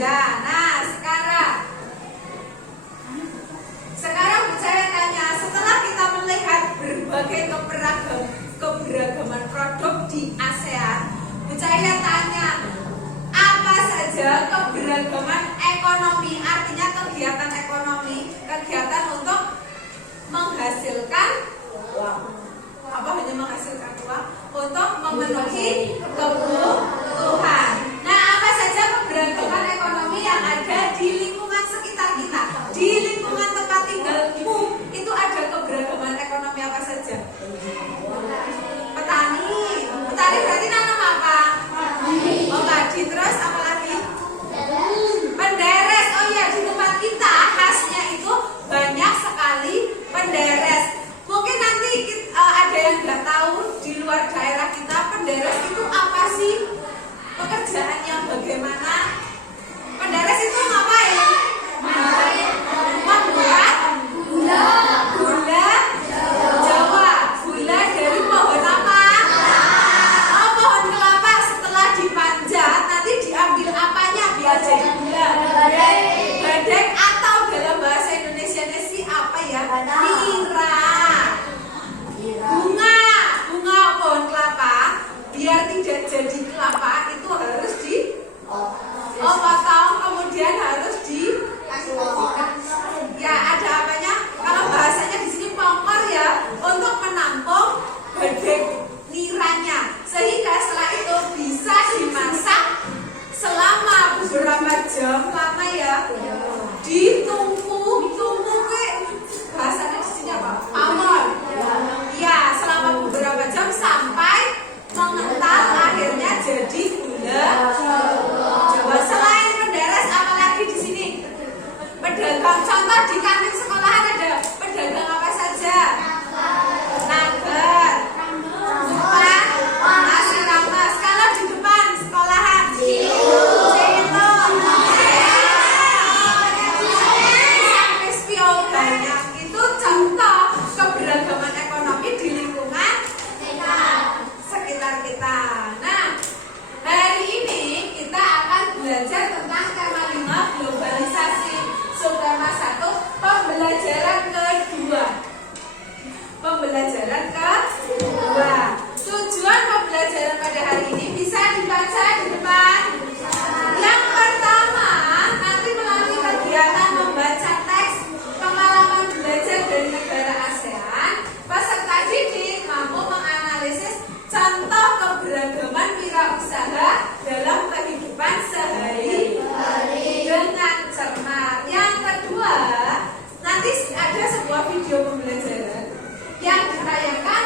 Ya, nah sekarang saya tanya, setelah kita melihat berbagai keberagaman produk di ASEAN, saya tanya, apa saja keberagaman ekonomi, artinya kegiatan ekonomi, kegiatan untuk menghasilkan uang. Apa hanya menghasilkan uang? Untuk memenuhi kebutuhan. Nah, apa saja keberagaman ekonomi yang ada di lingkungan sekitar kita? Di lingkungan tempat tinggalmu itu ada keberagaman ekonomi apa saja? Petani. Petani berarti nanam apa? Oh, padi. Terus apa lagi? Penderes. Oh iya, di tempat kita khasnya itu banyak sekali penderes. Mungkin nanti ada yang nggak tahu di luar daerah kita penderes itu apa sih? Pekerjaannya bagaimana? Penderes itu ngapain? Membuat gula Jawa. Gula dari pohon apa? Oh, pohon kelapa. Setelah dipanjat nanti diambil apanya biar jadi gula? Badek atau dalam bahasa Indonesia sih apa ya? Nira. Bunga pohon kelapa biar tidak jadi kelapa itu harus potong, kemudian harus ya ada apanya? Kalau bahasanya di sini pongkor ya, untuk menampung badek niranya, sehingga setelah itu bisa dimasak selama beberapa jam lama ya. Ditunggu bahasanya di sini apa? Pamor. Ya, selama beberapa jam sampai mengental, akhirnya jadi gula Jawa. Selain penderes, apa lagi di sini? Pedagang. Contoh di kantin sekolahan ada pedagang apa saja? Nugget, nasi rames. Kalau di depan sekolahan, banyak. Itu contoh keberagaman ekonomi di lingkungan sekitar kita. Nah, hari ini kita akan belajar tentang tema 5 globalisasi, subtema 1 pembelajaran kedua. Pembelajaran kedua. Tujuan pembelajaran pada hari ini bisa dibaca di depan. Yang pertama, nanti melalui kegiatan membaca teks pengalaman belajar dari negara ASEAN, peserta didik mampu menganalisis contoh keberagaman wirausaha dalam kehidupan sehari-hari dengan cermat. Yang kedua, nanti ada sebuah video pembelajaran yang ditayangkan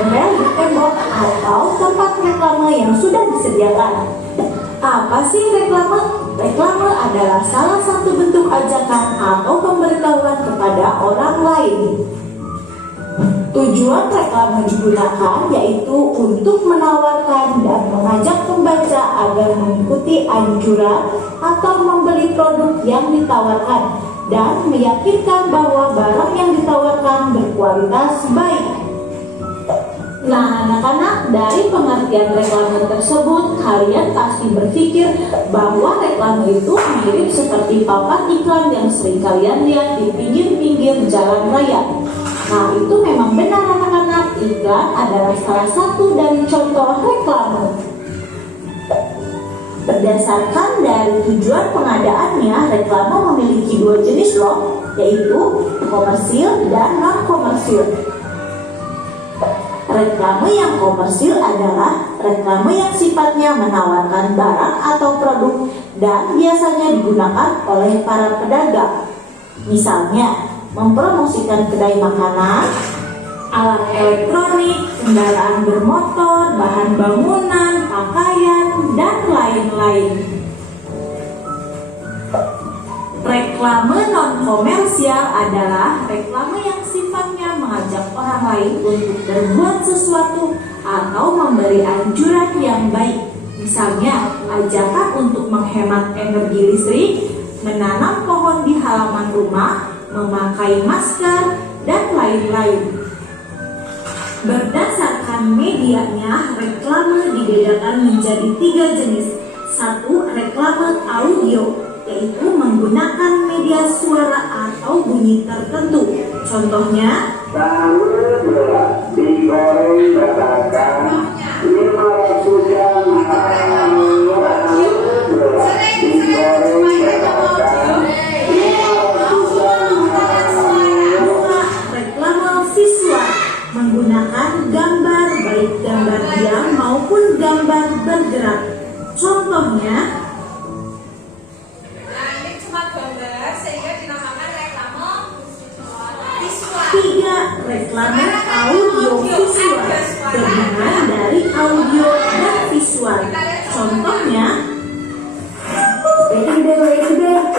menempel di tembok atau tempat reklame yang sudah disediakan. Apa sih reklame? Reklame adalah salah satu bentuk ajakan atau pemberitahuan kepada orang lain. Tujuan reklame digunakan yaitu untuk menawarkan dan mengajak pembaca agar mengikuti anjuran atau membeli produk yang ditawarkan dan meyakinkan bahwa barang yang ditawarkan berkualitas baik. Nah, anak-anak, dari pengertian reklame tersebut, kalian pasti berpikir bahwa reklame itu mirip seperti papan iklan yang sering kalian lihat di pinggir-pinggir jalan raya. Nah, itu memang benar anak-anak, iklan adalah salah satu dari contoh reklame. Berdasarkan dari tujuan pengadaannya, reklame memiliki dua jenis loh, yaitu komersil dan non-komersil. Reklame yang komersil adalah reklame yang sifatnya menawarkan barang atau produk dan biasanya digunakan oleh para pedagang. Misalnya, mempromosikan kedai makanan, alat elektronik, kendaraan bermotor, bahan bangunan, pakaian, dan lain-lain. Reklame non-komersial adalah reklame yang sifatnya mengajak orang lain untuk berbuat sesuatu atau memberi anjuran yang baik. Misalnya, ajakan untuk menghemat energi listrik, menanam pohon di halaman rumah, memakai masker, dan lain-lain. Berdasarkan medianya, reklame dibedakan menjadi 3 jenis. 1. Reklame audio, yaitu menggunakan media suara atau bunyi tertentu. Contohnya, digoreng dadakan 500 gram reklame visual, menggunakan gambar, baik gambar diam maupun gambar bergerak. Contohnya, ini cuma gambar sehingga dinamakan reklame visual. 3. Reklame audio visual, gabungan dari audio dan visual. Contohnya,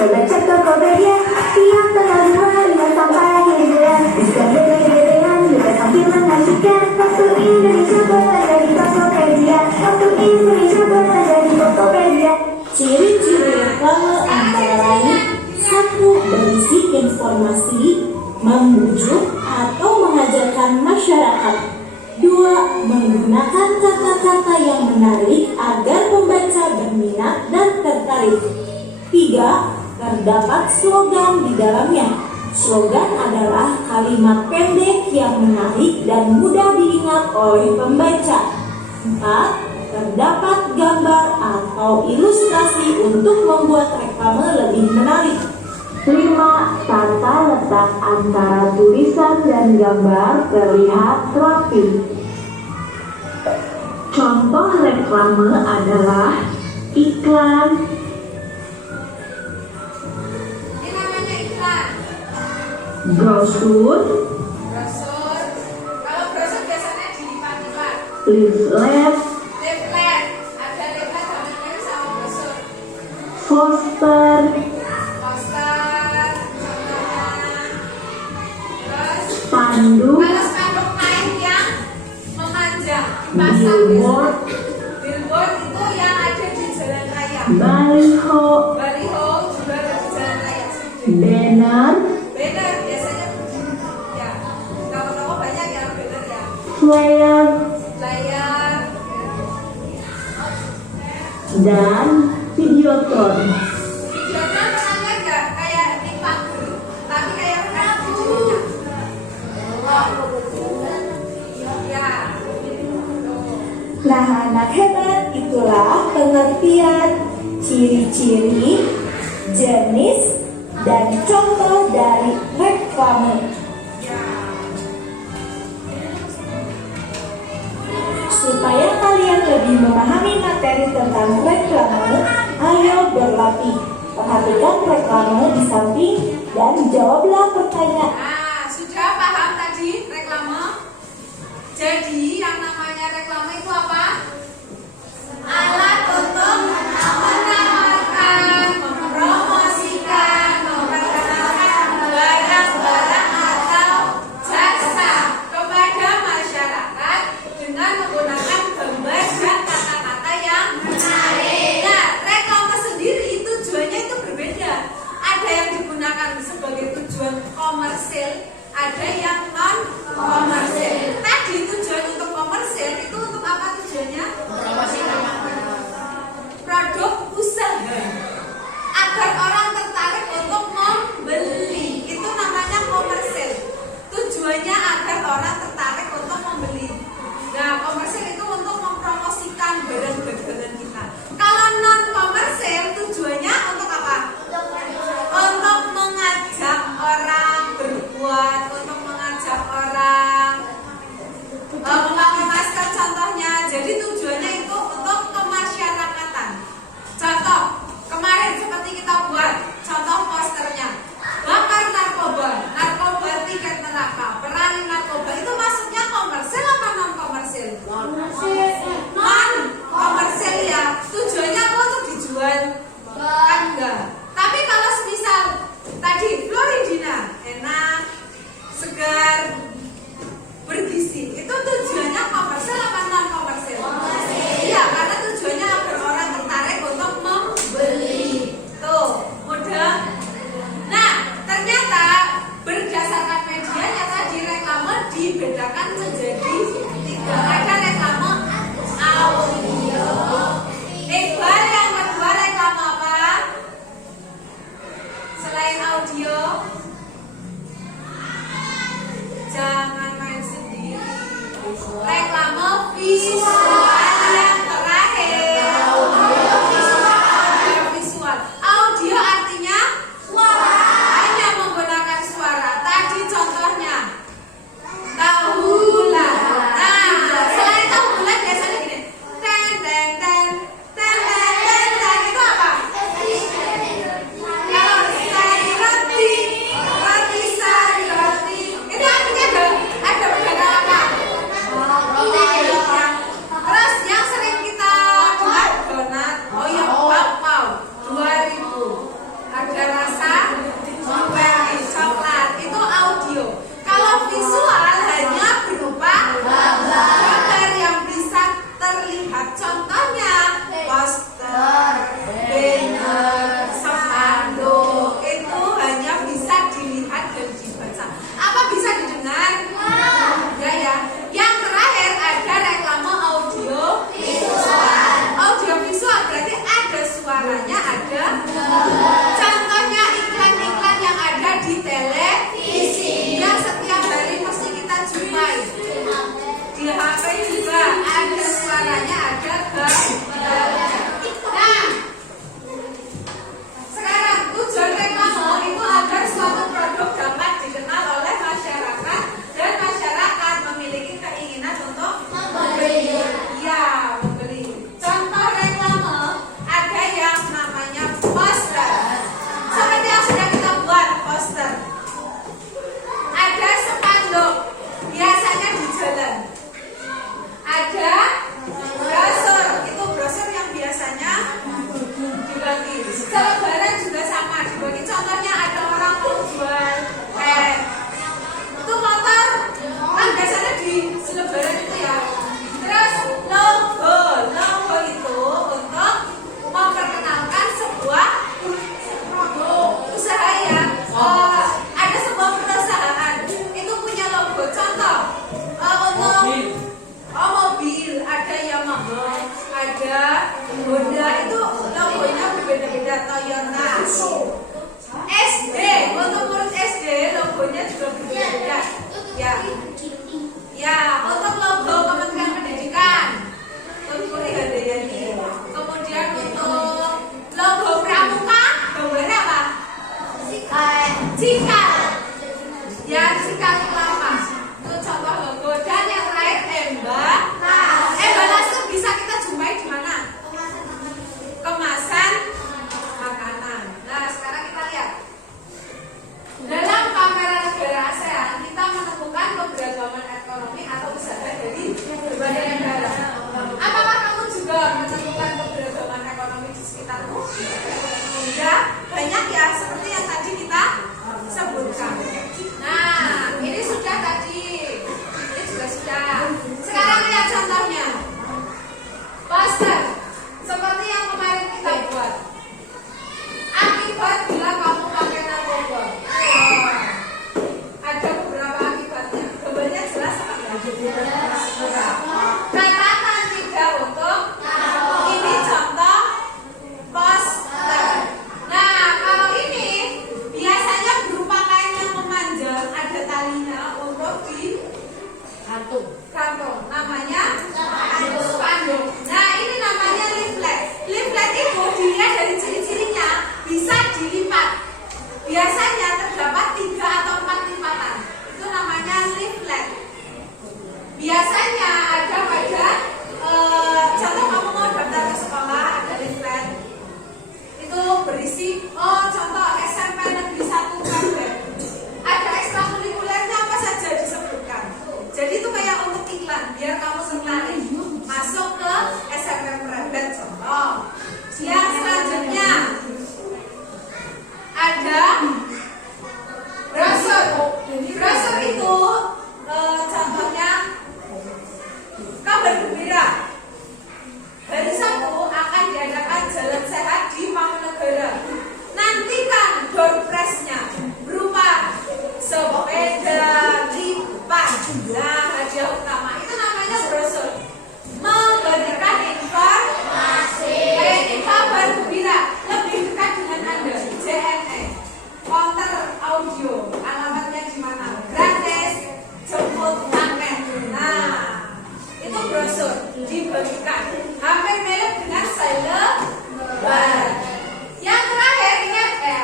coba cek Tokopedia tiap tanggal 2 sampai akhir bulan. Diskon gede-gedean juga sambil mengajukan kartu Indonesia belanja di Tokopedia. Kartu Indonesia belanja di Tokopedia. Ciri-ciri reklame antara lain: 1. Berisi informasi, membujuk atau mengajarkan masyarakat. 2. Menggunakan kata-kata yang menarik agar pembaca berminat dan tertarik. 3. Terdapat slogan di dalamnya. Slogan adalah kalimat pendek yang menarik dan mudah diingat oleh pembaca. 4. Terdapat gambar atau ilustrasi untuk membuat reklame lebih menarik. 5. Tata letak antara tulisan dan gambar terlihat rapi. Contoh reklame adalah iklan, Ini namanya iklan. brosur, Brosur. Kalau brosur biasanya dilipat-lipat. leaflet, Leaflet. Ada leaflet gambarnya sama brosur. poster, Poster. Contohnya. Terus spanduk, kalau spanduk kain yang memanjang dipasang billboard, biasanya. Billboard itu yang ada di jalan raya. baliho, Baliho juga ada di jalan raya. banner, Banner biasanya ya. Toko-toko banyak yang banner ya. flyer, Layar. dan videotron. Videonya orangnya nggak kayak di pagar, tapi kayak videonya. Ya. Nah, anak hebat, itulah pengertian, ciri-ciri, jenis, dan contoh dari reklame. Supaya kalian lebih memahami materi tentang reklame, ayo berlatih. Perhatikan reklame di samping dan jawablah pertanyaan. Nah, sudah paham tadi reklame? Jadi yang namanya reklame itu apa? Alat untuk menawarkan, mempromosikan, memperkenalkan barang-barang atau jasa kepada masyarakat dengan menggunakan gambar dan kata-kata yang menarik. Nah, reklame sendiri tujuannya itu berbeda. Ada yang digunakan sebagai tujuan komersil, ada yang non komersil. Tadi tujuan untuk komersil itu untuk apa tujuannya? Produk usaha agar orang tertarik untuk membeli, itu namanya komersil. Tujuannya agar orang tertarik untuk membeli. Nah, komersil itu untuk mempromosikan barang dagangan kita. Kalau non komersil tujuannya untuk apa? Untuk mengajak orang berbuat, untuk mengajak orang memakai masker contohnya. Jadi tujuannya itu untuk kemasyarakatan. Contoh, kemarin seperti kita buat contoh posternya. Bakar narkoba, narkoba tiket neraka, perangi narkoba. Itu maksudnya komersil apa non komersil? Non komersil ya. Tujuannya apa untuk dijual? Kan enggak. Tapi kalau semisal tadi Floridina enak, segar, bergizi, itu tujuannya komersil apa non komersil? Iya, karena tujuannya agar orang tertarik untuk membeli. Tuh, mudah. Nah, ternyata berdasarkan medianya tadi reklame dibedakan menjadi 3. Ada reklame audio. Iqbal, yang kedua reklame apa? Selain audio, jangan main sendiri. Reklame visual yang terakhir. Audio visual. Audio artinya suara. Hanya menggunakan suara. Tadi contohnya tahu bulat. Nah, selain tahu bulat biasanya gini. Ten ten ten ten ten ten ten. Itu apa? Kalau sari roti, roti sari roti. Itu artinya ada berbeda apa? Terus yang sering kita dengar donat, oh ya wow 2000. Ada rasa strawberry, coklat. Itu audio. Kalau visual hanya berupa gambar yang bisa terlihat. Contohnya poster, banner, spanduk. Itu hanya bisa dilihat dan dibaca. Apa bisa didengar? Ya. Yang terakhir ada reklame audio visual. Audio visual berarti ada suaranya, ada. Contohnya iklan-iklan yang ada di televisi yang setiap hari mesti kita jumpai. Di HP juga ada suaranya, ada gambarnya. Nah, sekarang tujuan reklame itu agar suatu produk dapat dikenal oleh masyarakat dan masyarakat memiliki keinginan untuk membeli. Ya, membeli. Contoh reklame ada yang namanya poster. Seperti yang sudah kita buat poster. Ada spanduk, biasanya di jalan. Ada brosur, itu brosur yang biasanya dibagi. Selebaran juga sama dibagi. Contohnya ada orang mau jual itu motor, kan biasanya di selebaran itu ya. Terus logo itu untuk memperkenalkan sebuah usaha ya. Ada sebuah perusahaan itu punya logo. Contoh untuk mobil ada Yamaha, ada Honda, itu logonya berbeda-beda. Toyota, SD untuk murid SD logonya juga berbeda. Ya, untuk logo Kementerian Pendidikan Tuku Handayani. Kemudian untuk logo Pramuka gambarnya apa? Cikal. Ya, cikal kelapa. Itu contoh logo. Dan yang terakhir embalaser bisa kita jumpai di mana? Kemasan makanan. Nah, sekarang kita lihat. Dalam kamera negara ASEAN, kita menemukan keberagaman ekonomi atau usaha gembira. Hari Sabtu akan diadakan jalan sehat di Mangkunegara. Nantikan door prize-nya berupa sepeda lipat. Nah, hadiah utama itu namanya brosur. Memberikan informasi. Kabar gembira lebih dekat dengan Anda. JNE. Counter audio. Alamatnya di mana? Gratis. Jemput paket. Nah, itu brosur dibagikan. Hampir mirip dengan selebaran. Yang terakhir ini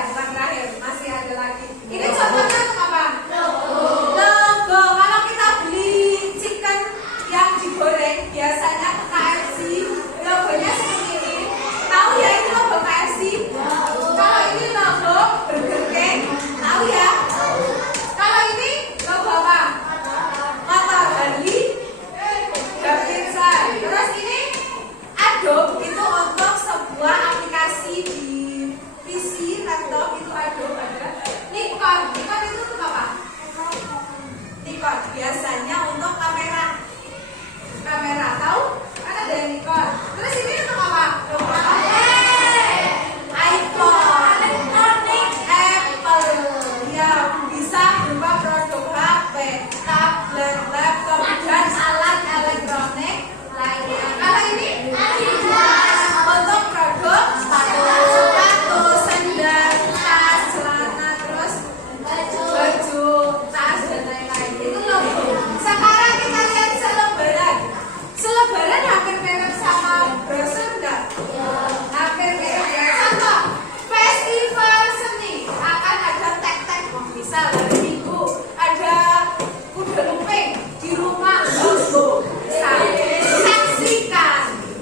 bukan terakhir, masih ada lagi. Ini contohnya apa? Logo. Kalau kita beli chicken yang digoreng, biasanya ke KFC, logonya seperti ini. Tahu ya ini logo KFC? Kalau ini logo Burger King, tahu ya? Kalau ini logo apa? Motor Harley Davidson. Terus ini Adobe, itu untuk sebuah aplikasi di PC, laptop, itu Adobe ada. Nikon itu untuk apa? Nikon biasanya untuk kamera, tahu? Kan ada yang Nikon. Terus ini untuk apa? iPhone, Apple, ya bisa berupa produk HP, tablet, laptop, dan alat elektronik lainnya. Kalau ini untuk produk sepatu, sandal, tas, celana, terus baju, tas, dan lain-lain. Itu logo. Sekarang kita lihat selebaran. Selebaran hampir mirip sama brosur enggak? Hampir mirip ya. Contoh, festival seni akan ada tag-tag. Misal hari Minggu ada kuda lumping di rumah logo. Saksikan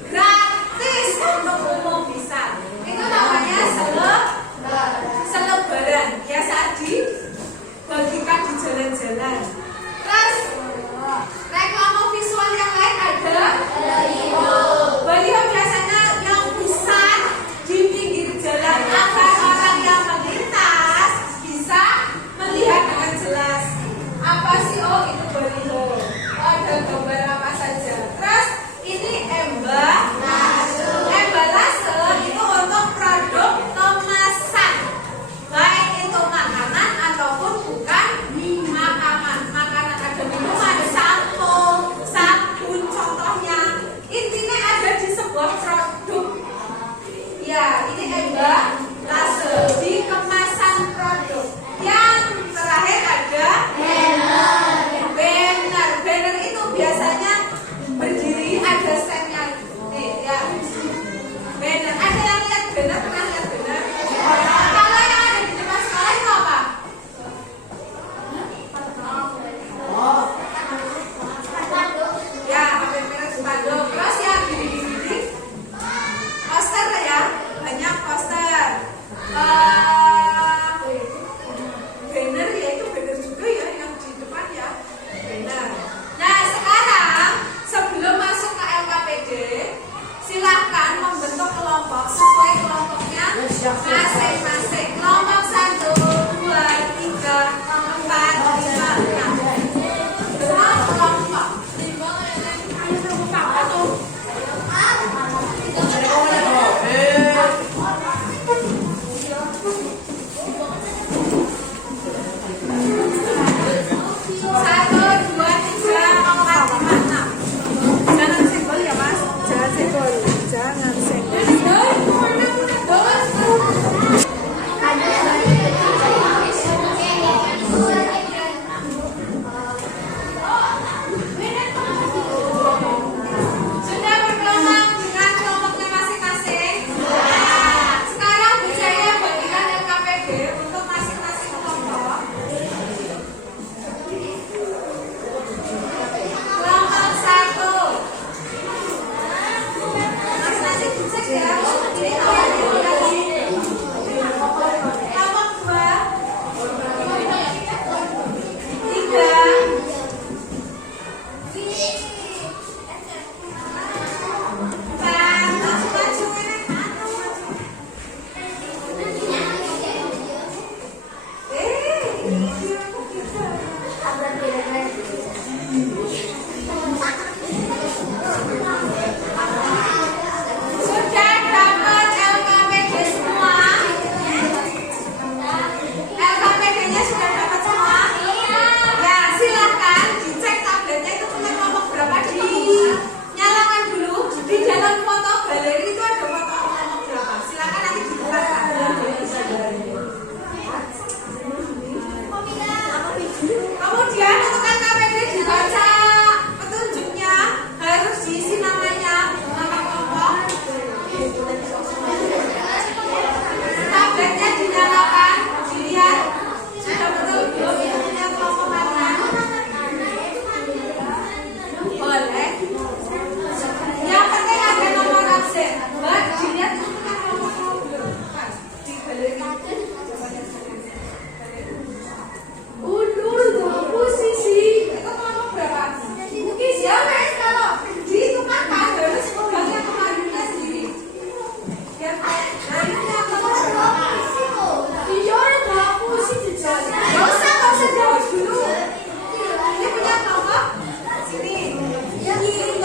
gratis untuk umum bisa. Itu namanya selebaran. Biasa dibagikan di jalan-jalan. Terus reklame visual yang lain ada baliho biasanya yang besar di pinggir jalan agar orang yang melintas bisa melihat dengan jelas. Apa sih? Oh, itu baliho. Oh, ada gambar apa saja. Terus ini emballase itu untuk produk kemasan, baik itu makanan ataupun bukan makanan. Ada minuman, sampo, sabun contohnya. Intinya ada di sebuah produk. Ya, ini emballase di kemasan produk. Yang terakhir ada banner itu biasanya berdiri, ada stand-nya. Nih, ya. Banner. Ada yang lihat banner? Pernah lihat banner? Kalau yang ada di depan sekolah itu apa? Ya, hampir mirip spanduk. Terus yang gini-gini poster ya, banyak poster.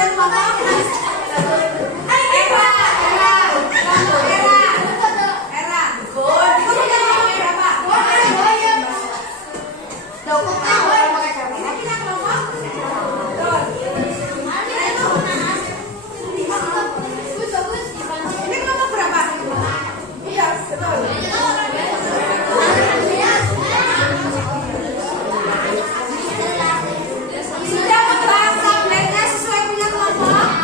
punya kelompok? Era. Good. Itu punya kelompok berapa? Ini punya kelompok? Good. Ini kelompok berapa? Iya, betul. Sudah membahas tabletnya sesuai punya kelompok?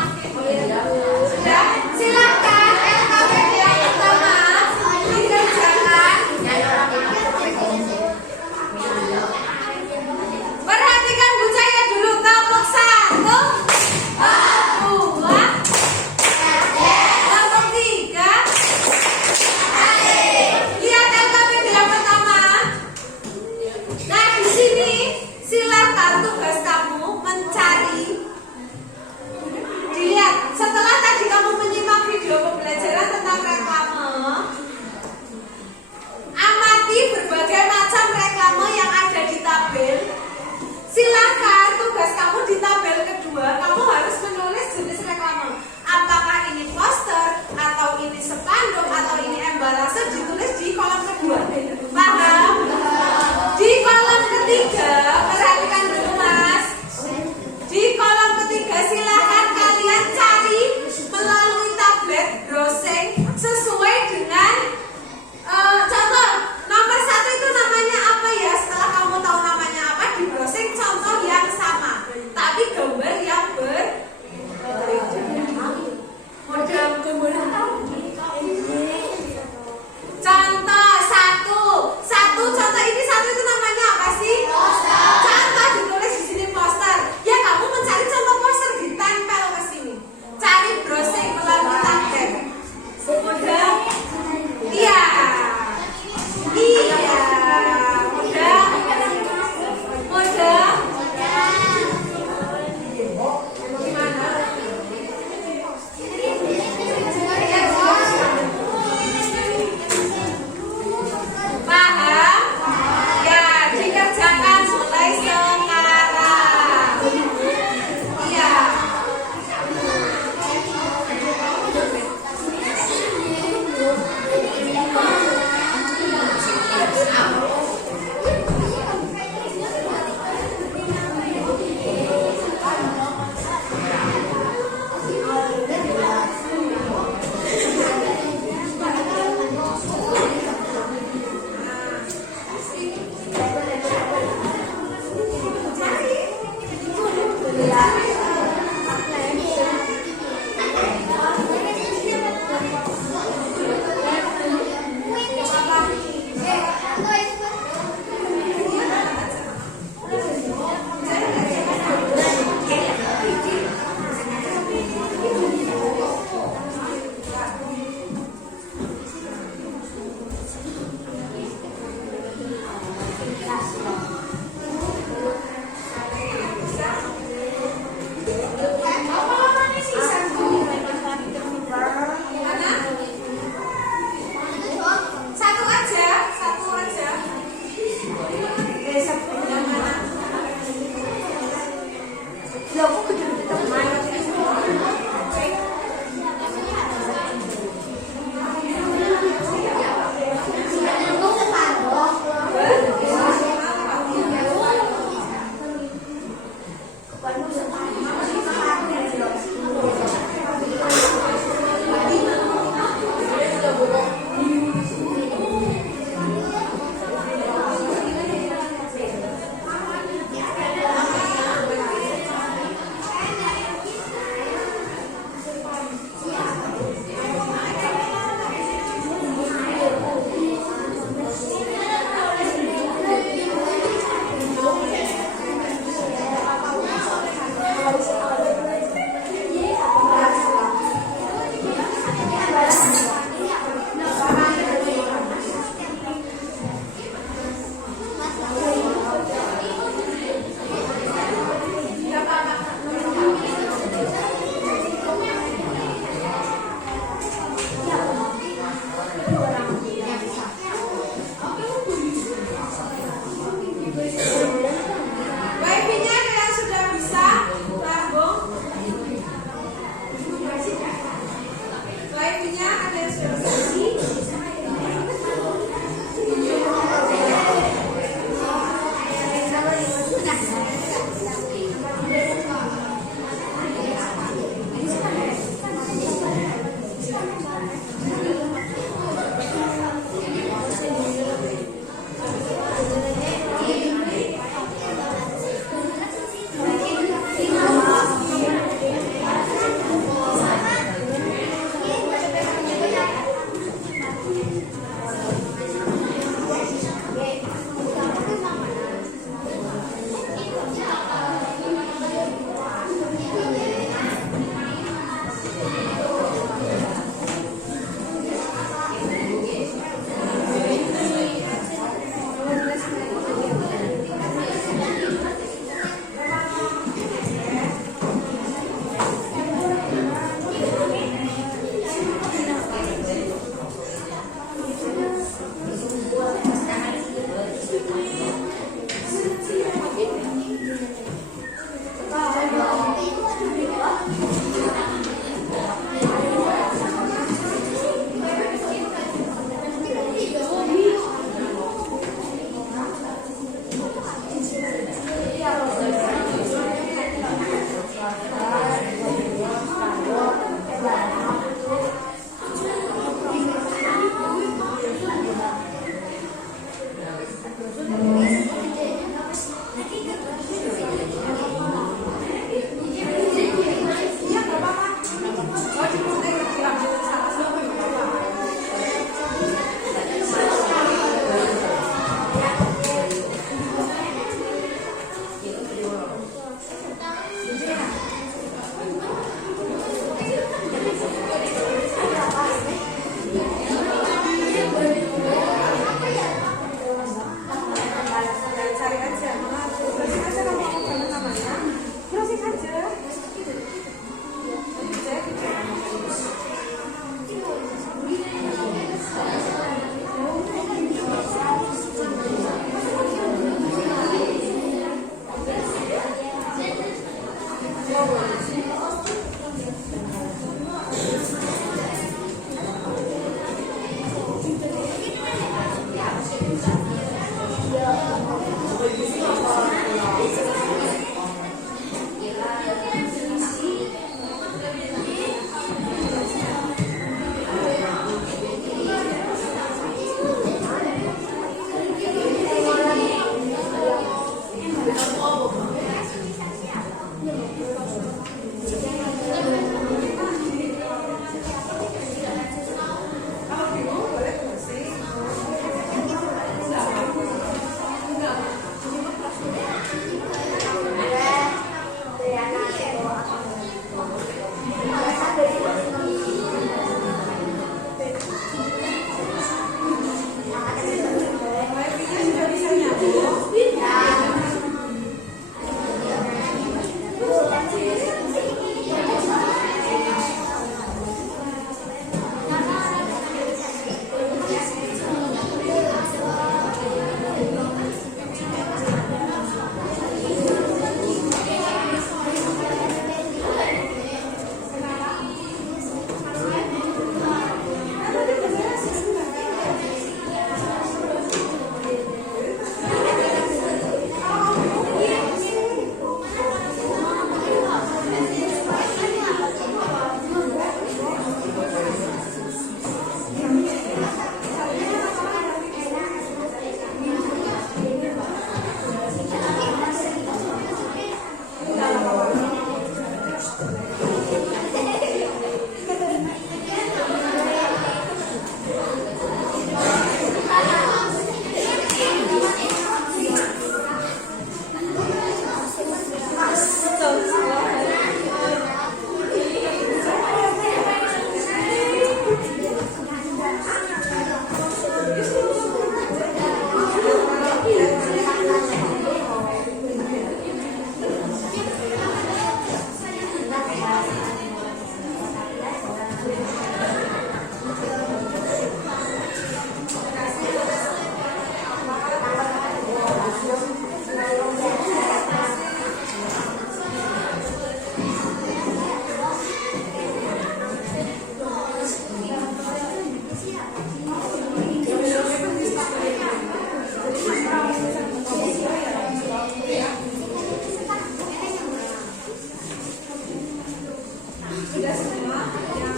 Sudah semua yang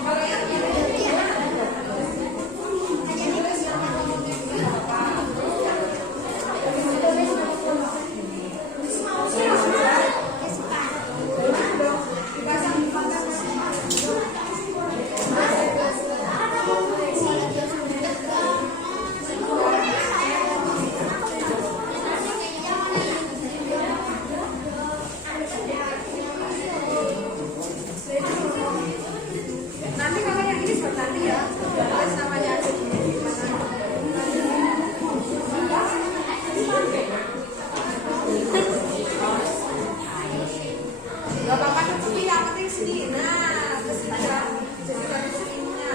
kalau yang nanti kalau yang ini buat nanti ya, terus namanya ada di nggak apa-apa tapi yang penting sini. Nah, terus kita jadi dari sininya.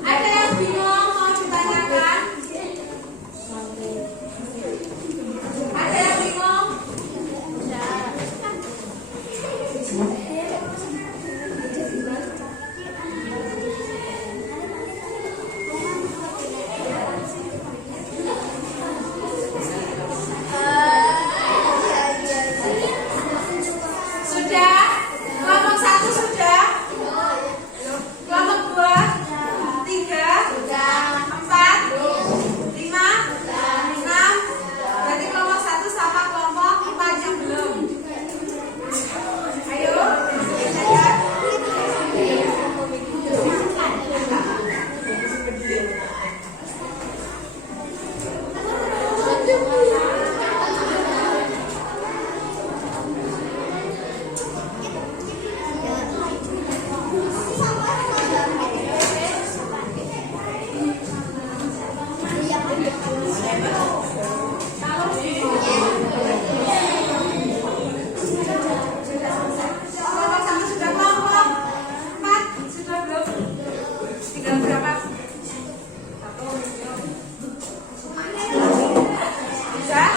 Ada yang bingung mau ditanyakan? Ada yang bingung? Sudah? Kelompok 1 sudah? Kelompok 2? 3? 4? 5? 6? Berarti kelompok 1 sama kelompok 4 yang belum. Ayo, lihat. Kelompok 1 sudah, kelompok 4 sudah belum? Tinggal berapa? 1, sudah?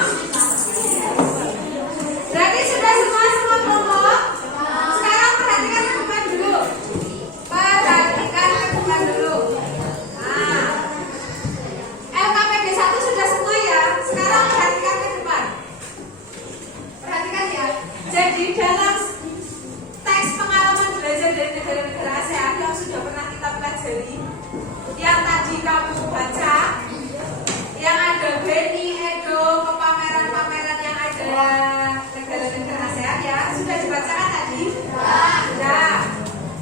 Berarti sudah semua kelompok. Sekarang perhatikan ke depan dulu. Perhatikan ke depan dulu. Nah, LKPD 1 sudah semua ya. Sekarang perhatikan ke depan. Perhatikan ya. Jadi dalam teks pengalaman belajar dari negara-negara ASEAN yang sudah pernah kita pelajari, yang tadi kamu baca, yang ada Beni, Edo, pameran-pameran yang ada negara-negara ASEAN ya, sudah dibacakan tadi? Sudah.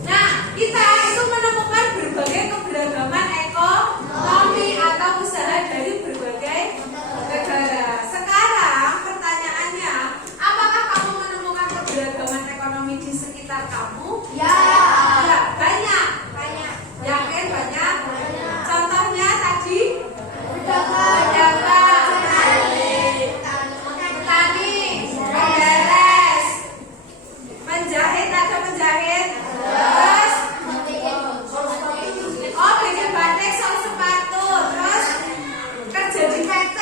Nah, kita itu menemukan berbagai keberagaman ekonomi atau usaha dari berbagai negara. Sekarang pertanyaannya, apakah kamu menemukan keberagaman ekonomi di sekitar kamu? Ya, banyak. Yakin banyak? Contohnya tadi? Pedagang, petani, pemberes, menjahit, ada menjahit. Terus, bikin batik, sol sepatu. Terus, kerja di PT.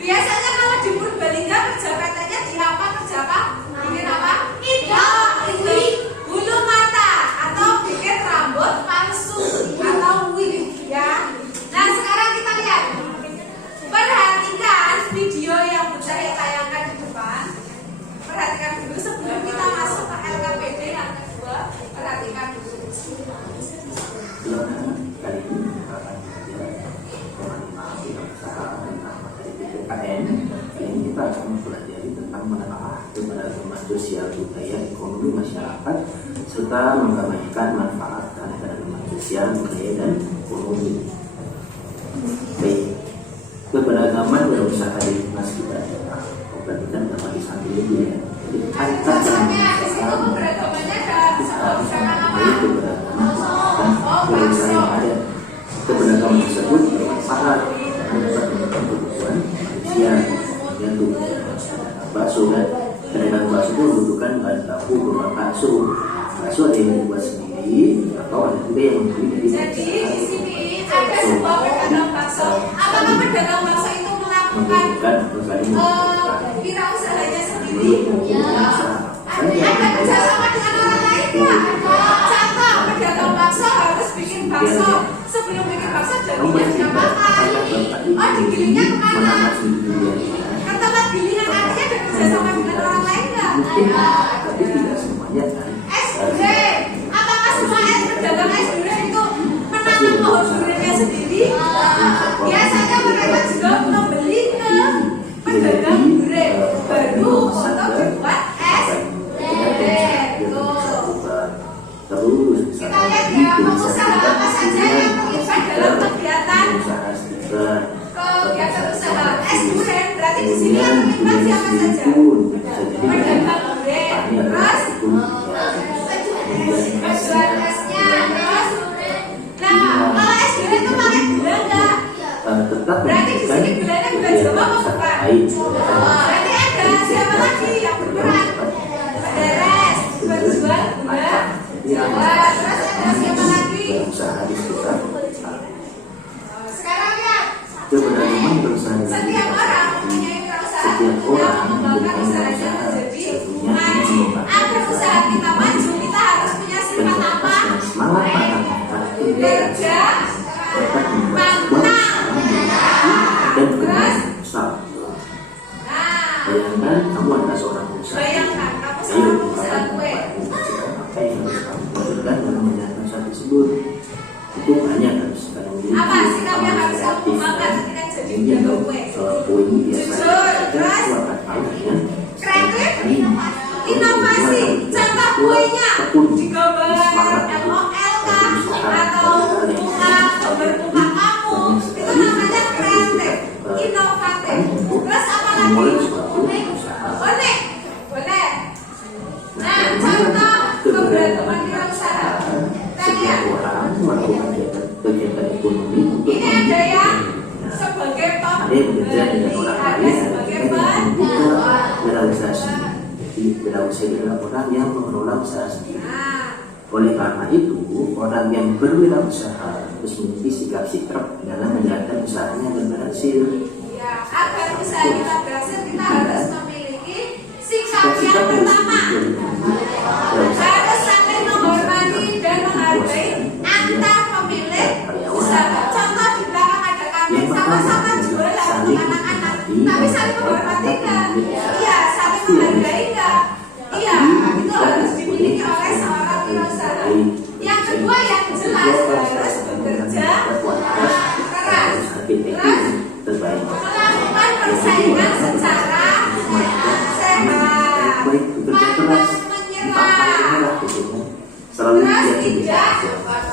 Biasanya kalau di Purbalingga kerja PT-nya di apa? Kerja apa? Bikin apa? Bulu mata atau bikin rambut palsu atau wig ya. Nah, sekarang kita lihat. Perhatikan video yang sudah saya tayangkan di depan. Perhatikan dulu sebelum kita masuk ke LKPD yang kedua. Perhatikan dulu. Kali ini akan PPKN. Ini kita akan mempelajari tentang menelaah keberagaman sosial budaya ekonomi masyarakat serta mengkampanyekan manfaat keanekaragaman sosial budaya dan ekonomi. Baik, keberagaman berusaha di lingkungan sekitar kita. Perhatikan dapat disamping dulu ya. Jadi Contohnya di situ keberagamannya ada harus mempunyai keberagaman dan berusaha yang ada. Keberagaman tersebut bermanfaat karena dapat memenuhi kebutuhan manusia. Kemudian tuh bakso kan, pedagang bakso itu membutuhkan bahan baku berupa bakso. Bakso ada yang dibuat sendiri atau ada juga yang membeli dari Jadi di sini ada sebuah pedagang bakso. Apakah pedagang bakso itu melakukan wirausahanya sendiri? Ada kerjasama dengan orang lain nggak? Contoh, pedagang bakso harus bikin bakso. Sebelum bikin bakso jadinya diapakan? Oh, digilingnya kemana? Ke tempat gilingan artinya ada kerjasama dengan orang lain nggak? tapi tidak semuanya kan. Es durian. Apakah semua pedagang es durian itu menanam pohon duriannya sendiri? Biasanya mereka juga membeli ke pedagang durian baru untuk dibuat es durian. Terus Kita lihat ya, pengusaha apa saja yang terlibat dalam kegiatan usaha es durian. Berarti di sini yang terlibat siapa saja? Pedagang durian. Terus penjual esnya. Terus, nah kalau es durian itu pakai gula nggak? tetap Berarti di sini gulanya gula Jawa apa bukan? Berarti ada siapa lagi yang berperan? Beres, penjual gula Jawa. Terus ada siapa lagi? berusaha di sekitar Sekarang lihat, keberagaman berusaha di setiap orang mempunyai perusahaan setiap yang orang mengembangkan mempunyai usahanya usaha menjadi tentunya maju. Agar usaha kita maju, kita harus punya sifat apa? dan semangat pada Kerja, dapat membuat sebuah usaha dan kemudian besar. nah, Bayangkan kamu adalah seorang pengusaha. bayangkan kamu Ayo seorang kita pengusaha kue. menghasilkan apa yang harus kamu lakukan dalam menjalankan usaha tersebut. Itu banyak harus kamu miliki. Apa sikap yang harus kamu kembangkan ketika jadi pedagang kue? Kue ini biasanya Jujur, terus? itu akan tahu ya. Kreatif, inovasi, contoh kuenya digambar LOL kah atau bunga, gambar bunga kamu, itu namanya kreatif, inovatif. Terus apa lagi? Boleh, boleh. Nah, contoh keberagaman wirausaha. Kita lihat, Setiap orang melakukan kegiatan ekonomi untuk ini ada yang sebagai ada yang bekerja dengan pembeli, orang ada lain, sebagai ada yang membuka penjual. wirausaha sendiri. Jadi wirausaha adalah orang yang mengelola usaha sendiri. Nah, Oleh karena itu, orang yang berwirausaha harus memiliki sikap-sikap dalam menjalankan usahanya dan berhasil. ya, agar usaha kita berhasil, kita harus memiliki sikap yang Sikap-sikap pertama. harus Harus saling menghormati dan menghargai antar pemilik usaha. Contoh di belakang ada kami sama-sama jualan untuk anak-anak, tapi saling menghormati nggak? Iya, saling menghargai nggak? Iya, itu harus dimiliki oleh seorang wirausaha. Yang kedua yang jelas harus bekerja keras, terus melakukan persaingan secara sehat, pantang menyerah. Selalu Terus siap tidak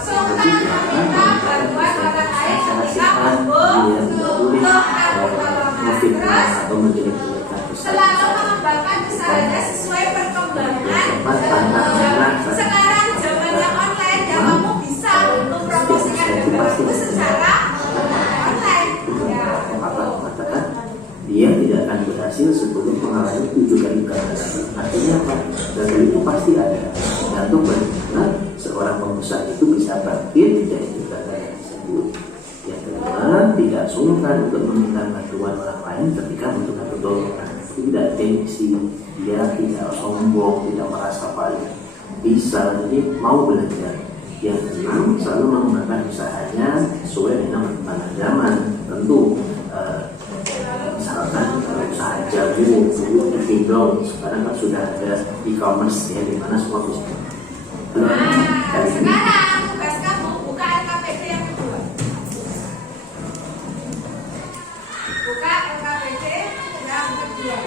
suka meminta bantuan orang lain ketika membutuhkan pertolongan. Terus atau menjelek-jelekan selalu mengembangkan usahanya sesuai perkembangan zaman. Sekarang zamannya online, ya kamu bisa mempromosikan daganganmu secara online. Ya, mengatakan dia tidak akan berhasil sebelum mengalami 7 kali kegagalan. Artinya apa? Gagal itu pasti ada. Tergantung bagaimana seorang pengusaha itu bisa bangkit dari kegagalan tersebut. Yang kedua, tidak sungkan untuk meminta bantuan orang lain ketika membutuhkan pertolongan. Tidak gengsi, dia tidak sombong, tidak merasa paling bisa, jadi mau belajar. Yang keenam, selalu mengembangkan usahanya sesuai dengan perkembangan zaman. Tentu misalkan usaha jamu dulu di Pindong, sekarang kan sudah ada e-commerce ya, di mana semua bisa. nah, sekarang tugas kamu buka LKPD yang kedua. Buka LKPD yang kedua.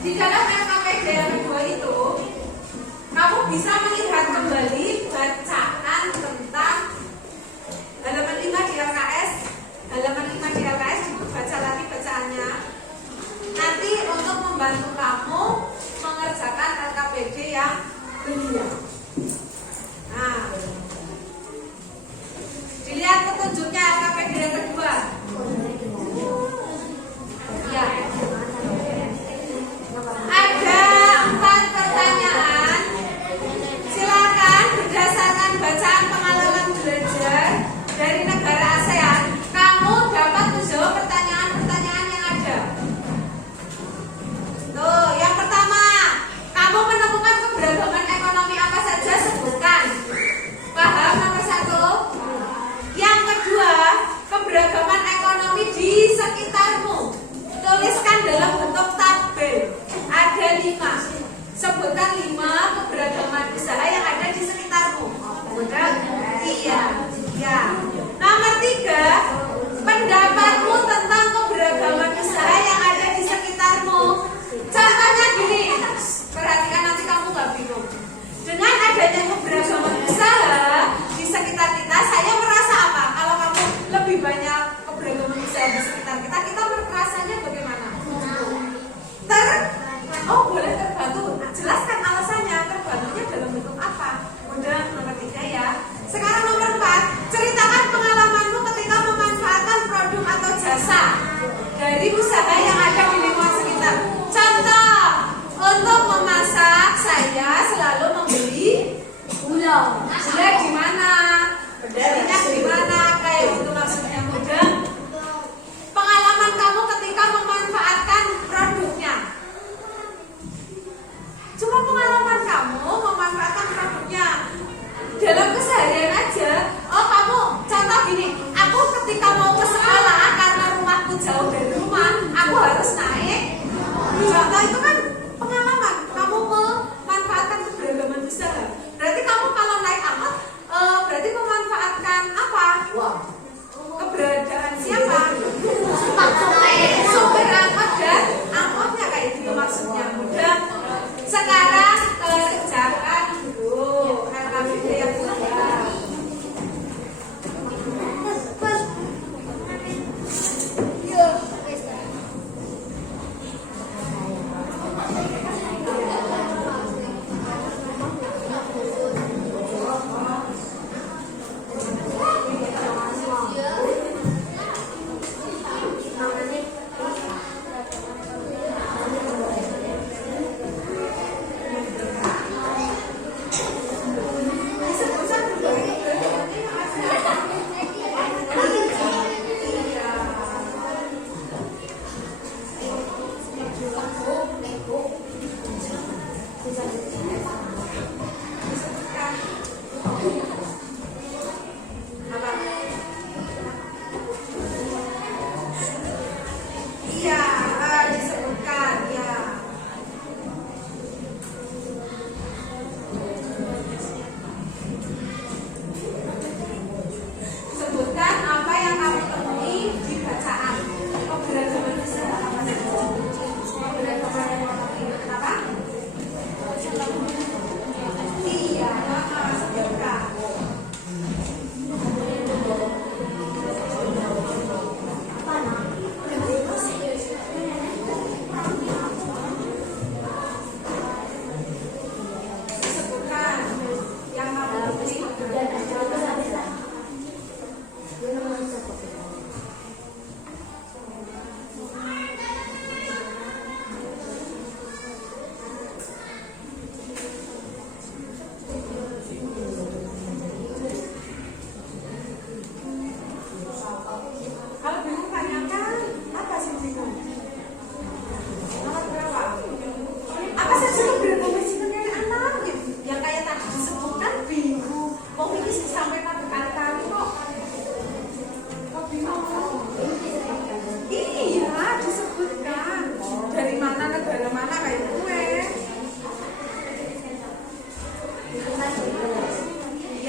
Di dalam LKPD yang kedua itu, kamu bisa melihat kembali bacaan tentang halaman 5 di LKS. Halaman 5 di LKS, baca lagi bacaannya. Nanti untuk membantu kamu mengerjakan LKPD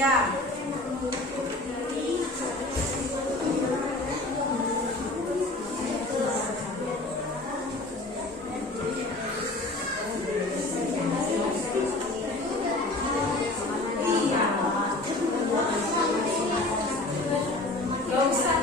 Ya. Iya. Gak usah.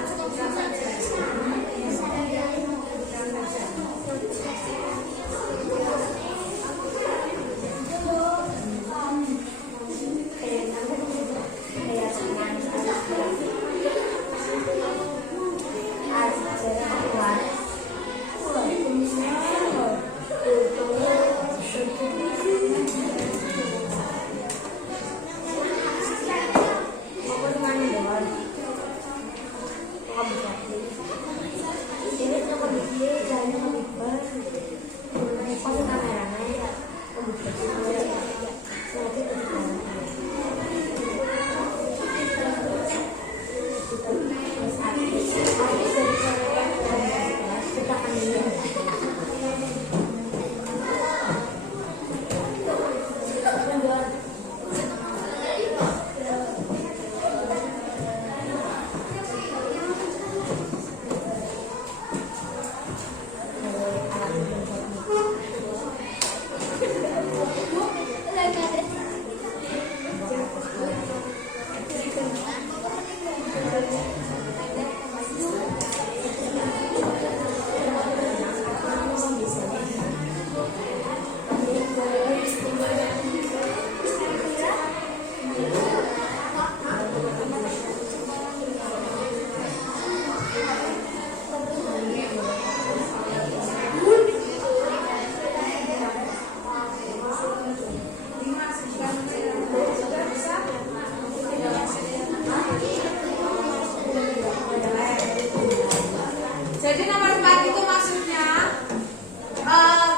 Jadi nomor 4 itu maksudnya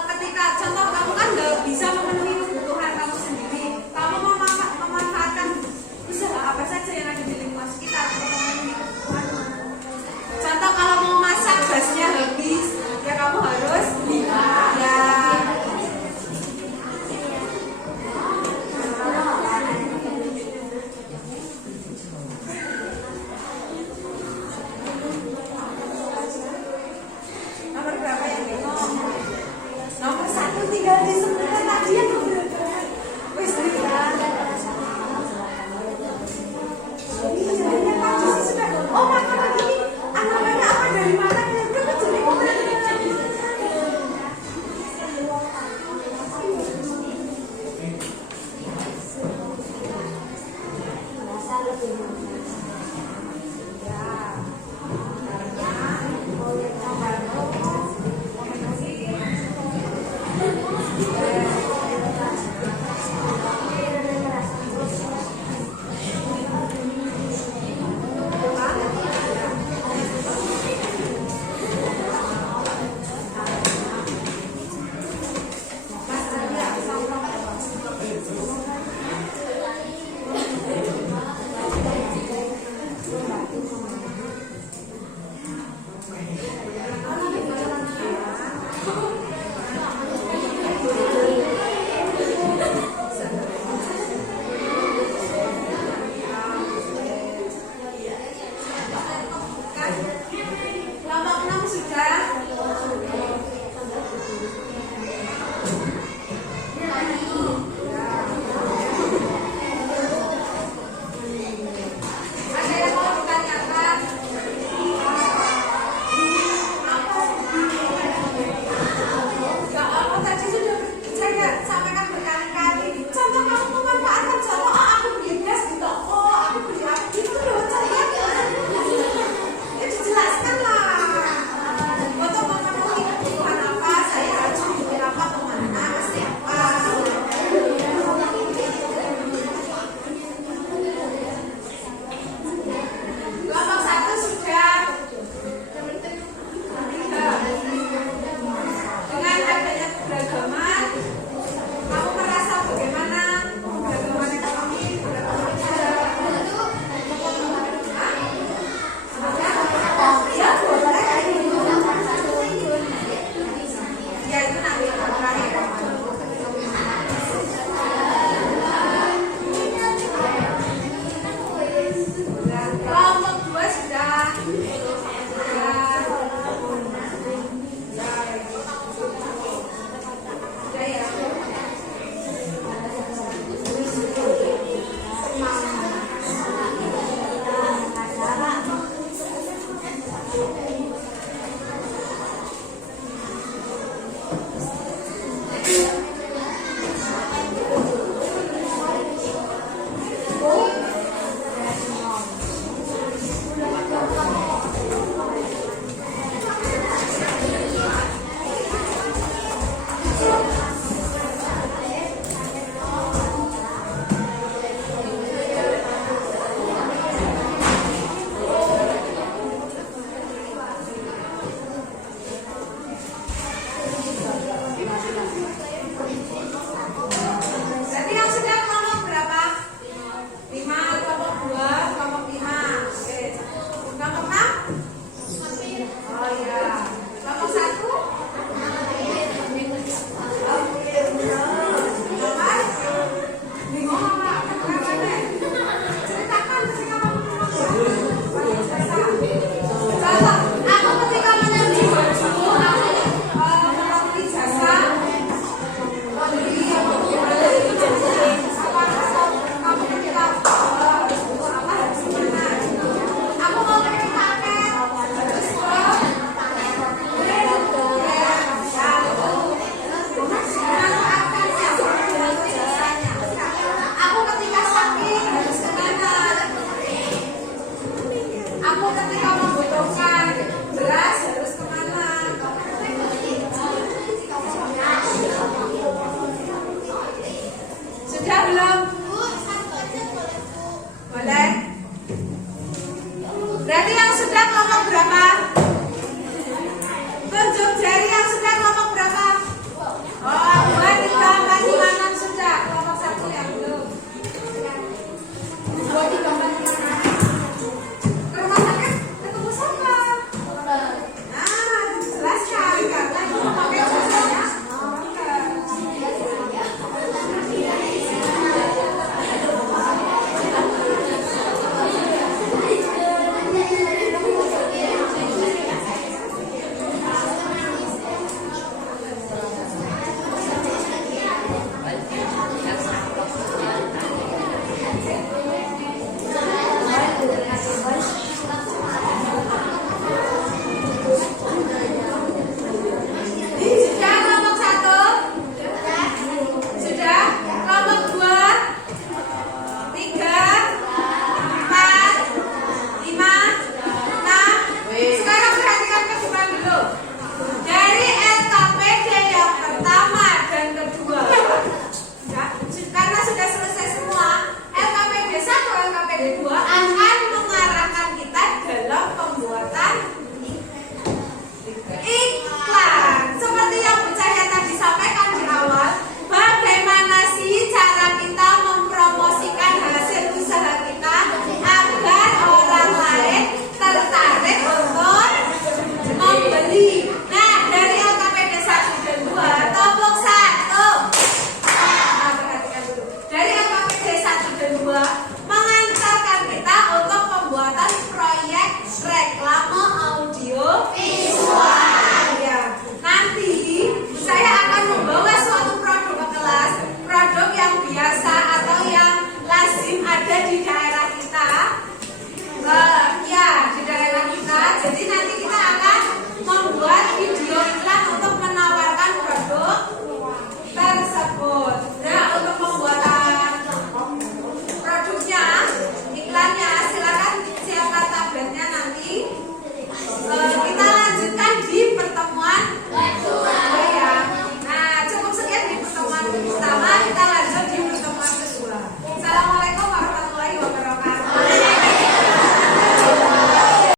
ketika contoh kamu kan nggak bisa memenuhi kebutuhan kamu sendiri, kamu mau memanfaatkan usaha apa saja yang ada di lingkungan sekitar untuk memenuhi kebutuhan. Contoh kalau mau masak gasnya habis, ya kamu harus ya. Nomor berapa ya? Nomor 1 tinggal disebutkan tadi yang wis ini sebenarnya pasti sih sudah. Oh makanan ini namanya apa dari mana? Kan jadi Masa lebih